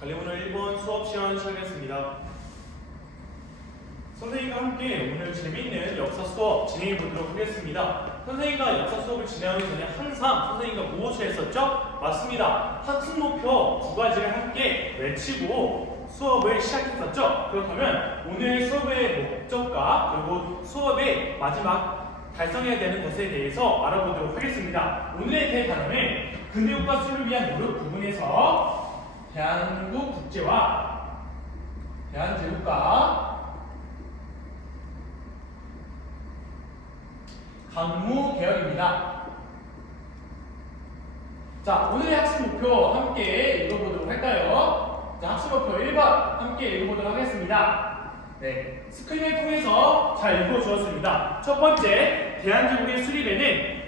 갈리오늘 1번 수업 시간 시작하겠습니다. 선생님과 함께 오늘 재미있는 역사 수업 진행해 보도록 하겠습니다. 선생님과 역사 수업을 진행하기 전에 항상 선생님과 무엇을 했었죠? 맞습니다. 학습 목표 두 가지를 함께 외치고 수업을 시작했었죠. 그렇다면 오늘 수업의 목적과 그리고 수업의 마지막 달성해야 되는 것에 대해서 알아보도록 하겠습니다. 오늘의 대단원은 근대국가 수를 위한 노력 부분에서 대한민국 국제와 대한제국가 강무 개혁입니다. 자, 오늘의 학습 목표 함께 읽어보도록 할까요? 자, 학습 목표 1번 함께 읽어보도록 하겠습니다. 네, 스크린을 통해서 잘 읽어주었습니다. 첫 번째, 대한제국의 수립에는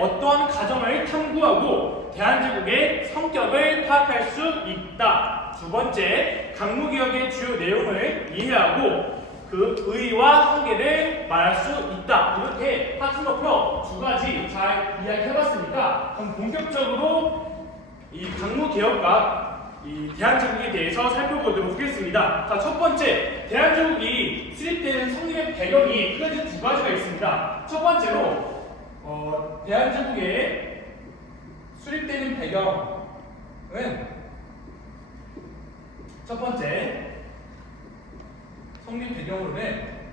어떠한 가정을 탐구하고 대한제국의 성격을 파악할 수 있다. 두 번째, 강무개혁의 주요 내용을 이해하고 그 의의와 한계를 말할 수 있다. 이렇게 학습 목표 두 가지 잘 이야기해봤으니까 그럼 본격적으로 이 강무개혁과 이 대한제국에 대해서 살펴보도록 하겠습니다. 자, 첫 번째, 대한제국이 수립되는 성립의 배경이 크게 두 가지가 있습니다. 첫 번째로 대한제국의 수립되는 배경은 첫 번째 성립 배경으로는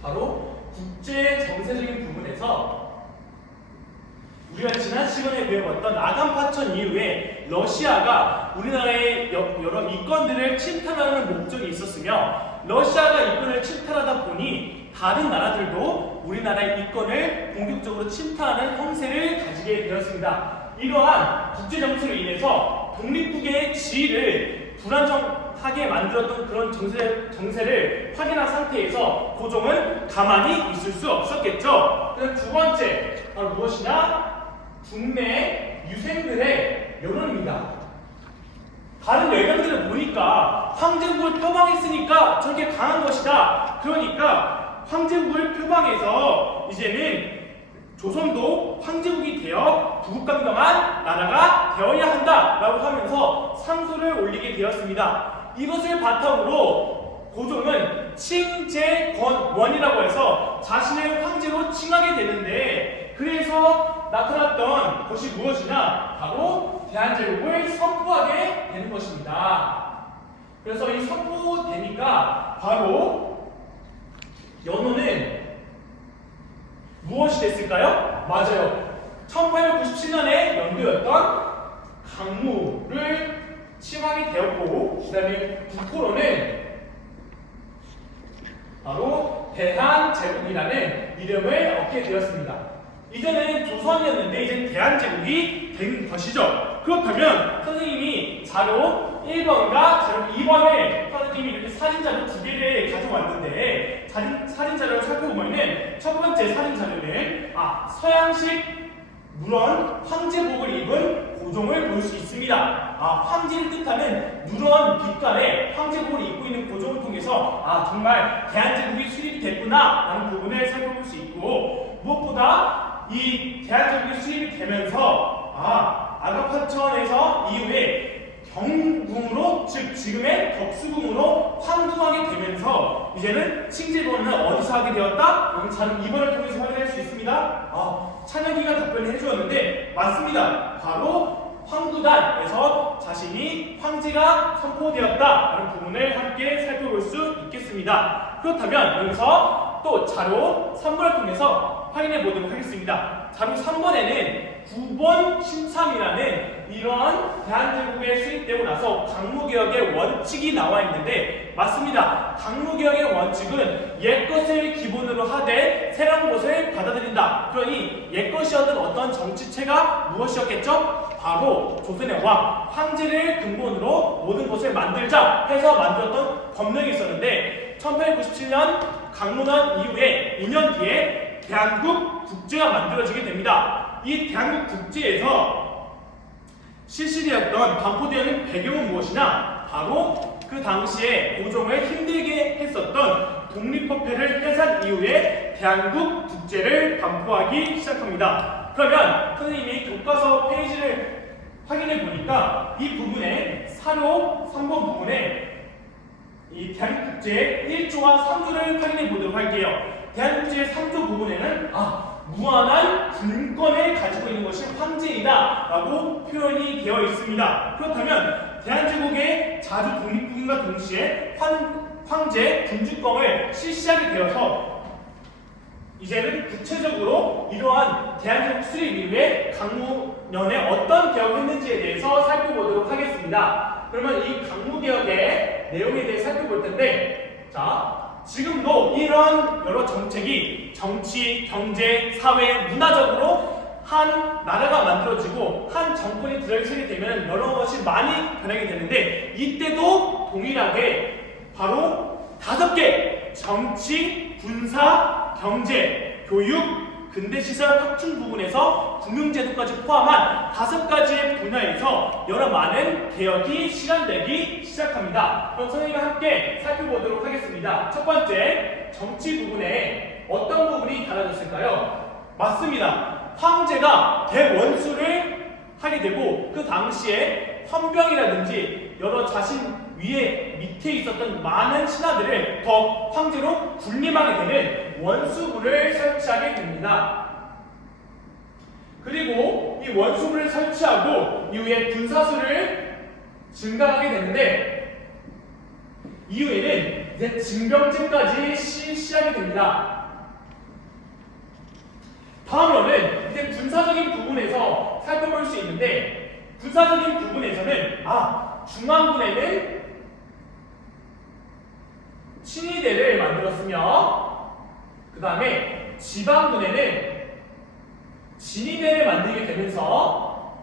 바로 국제 정세적인 부분에서 우리가 지난 시간에 배워봤던 아간파천 이후에 러시아가 우리나라의 여러 이권들을 침탈하는 목적이 있었으며 러시아가 이권을 침탈하다 보니 다른 나라들도 우리나라의 이권을 공격적으로 침탈하는 형세를 가지게 되었습니다. 이러한 국제정세로 인해서 독립국의 지위를 불안정하게 만들었던 그런 정세를 확인한 상태에서 고종은 가만히 있을 수 없었겠죠. 그래서 두 번째, 바로 무엇이냐? 국내 유생들의 여론입니다. 다른 열강들을 보니까 황제국을 표방했으니까 저렇게 강한 것이다. 그러니까 황제국을 표방해서 이제는 조선도 황제국이 되어 부국강경한 나라가 되어야 한다라고 하면서 상소를 올리게 되었습니다. 이것을 바탕으로 고종은 칭제권원이라고 해서 자신을 황제로 칭하게 되는데, 그래서 나타났던 것이 무엇이냐? 바로 대한제국을 선포하게 되는 것입니다. 그래서 이 선포되니까 바로 연호는 무엇이 됐을까요? 맞아요. 1897년에 연도였던 강무를 칭하게 되었고, 그 다음에 국호로는 바로 대한제국이라는 이름을 얻게 되었습니다. 이전에는 조선이었는데 이제 대한제국이 된 것이죠. 그렇다면 선생님이 자료 1번과 자료 2번에 선생님이 이렇게 사진자료 두 개를 가져왔는데, 사진자료를 살펴보면은 첫 번째 사진자료는 서양식 누런 황제복을 입은 고종을 볼 수 있습니다. 황제를 뜻하는 누런 빛깔의 황제복을 입고 있는 고종을 통해서 정말 대한제국이 수립이 됐구나 라는 부분을 살펴볼 수 있고, 무엇보다 이 대한제국이 수립이 되면서 아간파천에서 이후에 경궁으로, 즉 지금의 덕수궁으로 환궁하게 되면서 이제는 칭제권은 어디서 하게 되었다? 자료 2번을 통해서 확인할 수 있습니다. 찬혁이가 답변을 해주었는데 맞습니다. 바로 황구단에서 자신이 황제가 선포되었다라는 부분을 함께 살펴볼 수 있겠습니다. 그렇다면 여기서 또 자료 3번을 통해서 확인해 보도록 하겠습니다. 자료 3번에는 9번 신참이라는 이러한 대한제국에 수립되고 나서 강무개혁의 원칙이 나와 있는데 맞습니다. 강무개혁의 원칙은 옛것을 기본으로 하되 새로운 것을 받아들인다. 그러니 옛것이었던 어떤 정치체가 무엇이었겠죠? 바로 조선의 왕, 황제를 근본으로 모든 것을 만들자 해서 만들었던 법령이 있었는데 1897년 강문헌 이후에 2년 뒤에 대한국 국제가 만들어지게 됩니다. 이 대한국 국제에서 실시되었던 반포되는 배경은 무엇이냐? 바로 그 당시에 고종을 힘들게 했었던 독립협회를 해산 이후에 대한국 국제를 반포하기 시작합니다. 그러면 선생님이 교과서 페이지를 확인해 보니까 이 부분에 사료 3번 부분에 이 대한국제 1조와 3조를 확인해 보도록 할게요. 대한국제 3조 부분에는 무한한 군권을 가지고 있는 것이 황제이다 라고 표현이 되어 있습니다. 그렇다면 대한제국의 자주 독립국인과 동시에 황제 군주권을 실시하게 되어서 이제는 구체적으로 이러한 대한제국 수립 이후에 강무년에 어떤 개혁을 했는지에 대해서 살펴보도록 하겠습니다. 그러면 이 강무개혁의 내용에 대해 살펴볼 텐데, 자, 지금도 이러한 여러 정책이 정치, 경제, 사회, 문화적으로 한 나라가 만들어지고 한 정권이 들어서게 되면 여러 것이 많이 변하게 되는데, 이때도 동일하게 바로 5개 정치, 군사, 경제, 교육, 근대시설 확충 부분에서 금융제도까지 포함한 5가지의 분야에서 여러 많은 개혁이 실현되기 시작합니다. 그럼 선생님과 함께 살펴보도록 하겠습니다. 첫 번째, 정치 부분에 어떤 부분이 달라졌을까요? 맞습니다. 황제가 대원수를 하게 되고 그 당시에 헌병이라든지 여러 자신 위에 밑에 있었던 많은 신하들을 더 황제로 군림하게 되는 원수부를 설치하게 됩니다. 그리고 이 원수부를 설치하고 이후에 군사수를 증강하게 되는데, 이후에는 이제 징병제까지 실시하게 됩니다. 다음으로는 이제 군사적인 부분에서 살펴볼 수 있는데, 군사적인 부분에서는 중앙군에는 친위대를 만들었으며, 그 다음에 지방군에는 진위대를 만들게 되면서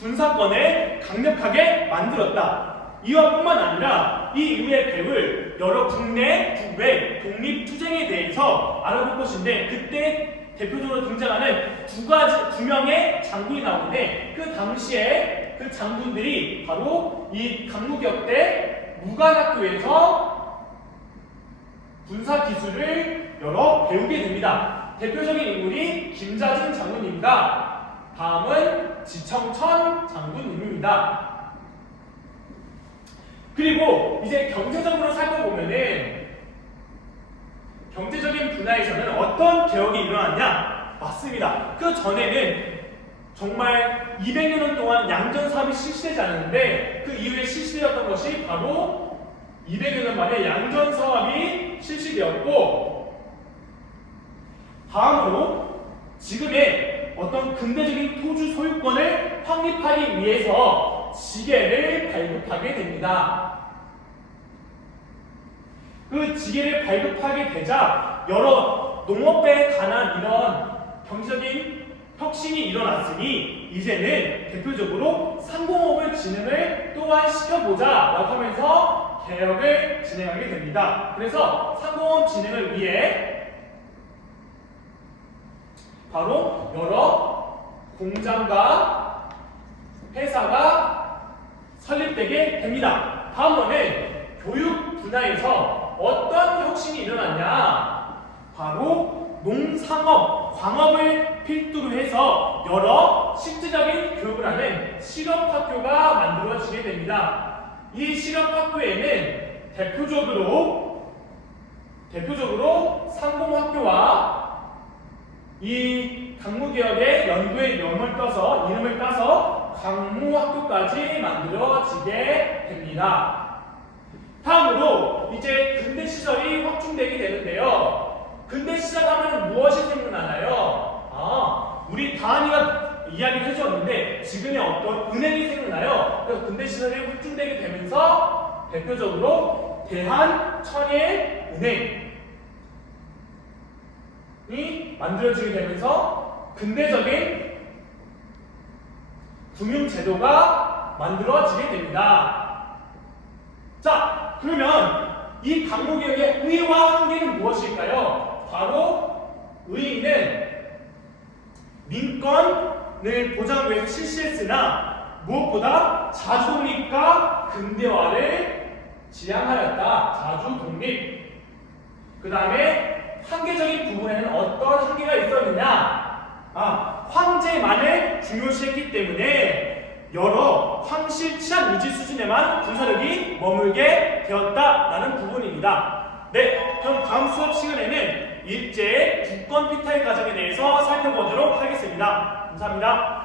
군사권을 강력하게 만들었다. 이와 뿐만 아니라 이 이후의 배울 여러 국내, 국외 독립투쟁에 대해서 알아볼 것인데, 그때 대표적으로 등장하는 두 명의 장군이 나오는데, 그 당시에 그 장군들이 바로 이 강무개혁 때 무관학교에서 군사 기술을 여러 배우게 됩니다. 대표적인 인물이 김자진 장군입니다. 다음은 지청천 장군님입니다. 그리고 이제 경제적으로 살펴보면은 경제적인 분야에서는 어떤 개혁이 일어났냐? 맞습니다. 그 전에는 정말 200년 동안 양전 사업이 실시되지 않았는데, 그 이후에 실시되었던 것이 바로 200여 년 만에 양전 사업이 실시되었고, 다음으로 지금의 어떤 근대적인 토지 소유권을 확립하기 위해서 지계를 발급하게 됩니다. 그 지계를 발급하게 되자 여러 농업에 관한 이런 경제적인 혁신이 일어났으니 이제는 대표적으로 상공업을 진흥을 또한 시켜보자 라고 하면서 개혁을 진행하게 됩니다. 그래서 상공업 진흥을 위해 바로 여러 공장과 회사가 설립되게 됩니다. 다음번에 교육 분야에서 어떤 혁신이 일어났냐? 바로 농상업, 광업을 필두로 해서 여러 실질적인 교육을 하는 실업학교가 만들어지게 됩니다. 이 실업학교에는 대표적으로 상공학교와 이 강무개혁의 연구에 이름을 따서 강무학교까지 만들어지게 됩니다. 다음으로 이제 근대시설이 확충되게 되는데요. 근대시설 하면 무엇이 생각나나요? 우리 다한이가 이야기를 해주었는데 지금의 어떤 은행이 생각나요. 그래서 근대시설이 확충되게 되면서 대표적으로 대한천예은행이 만들어지게 되면서 근대적인 금융제도가 만들어지게 됩니다. 자, 그러면 이 강무개혁의 의의와 한계는 무엇일까요? 바로 의의는 민권을 보장하기 위해서 실시했으나 무엇보다 자주독립과 근대화를 지향하였다. 자주독립. 그 다음에 한계적인 부분에는 어떤 한계가 있었느냐? 황제만을 중요시했기 때문에 여러 황실 치안 유지 수준에만 군사력이 머물게 되었다라는 부분입니다. 네, 그럼 다음 수업 시간에는 일제의 국권 피탈 과정에 대해서 살펴보도록 하겠습니다. 감사합니다.